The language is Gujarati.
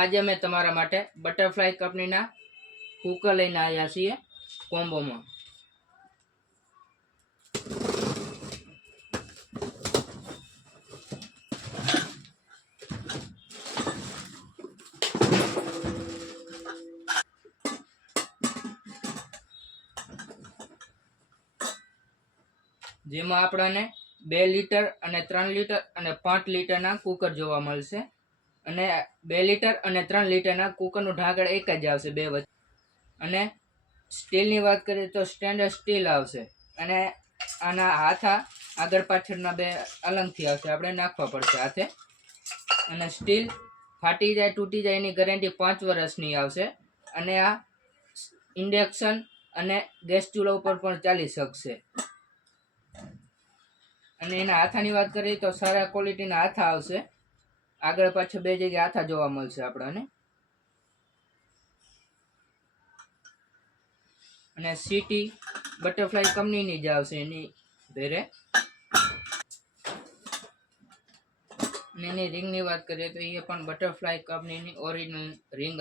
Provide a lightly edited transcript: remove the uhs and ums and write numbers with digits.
આજે અમે તમારા માટે બટરફ્લાય કંપનીના કુકર લઈને આવ્યા છીએ કોમ્બોમાં। જેમાં આપણને 2 લીટર અને 3 લીટર અને 5 લીટરના કુકર જોવા મળશે અને 2 લીટર અને 3 લીટરના કુકરનું ઢાંકણ એક જ આવશે બે વચ્ચે। અને સ્ટીલની વાત કરીએ તો સ્ટેન્ડર્ડ સ્ટીલ આવશે અને આના હાથા આગળ પાછળના બે અલગથી આવશે, આપણે નાખવા પડશે હાથે। અને સ્ટીલ ફાટી જાય તૂટી જાય એની ગેરંટી 5 વર્ષની આવશે અને આ ઇન્ડક્શન અને ગેસ ચૂલા ઉપર પણ ચાલી શકશે। અને એના હાથાની વાત કરીએ તો સારા ક્વોલિટીના હાથા આવશે, આગળ પાછળ બે જગ્યાએ હાથા જોવા મળશે આપણને। અને સીટી બટરફ્લાય કંપનીની જ આવશે એની ભેરે। અને એની રિંગની વાત કરીએ તો એ પણ બટરફ્લાય કંપનીની ઓરિજિનલ રિંગ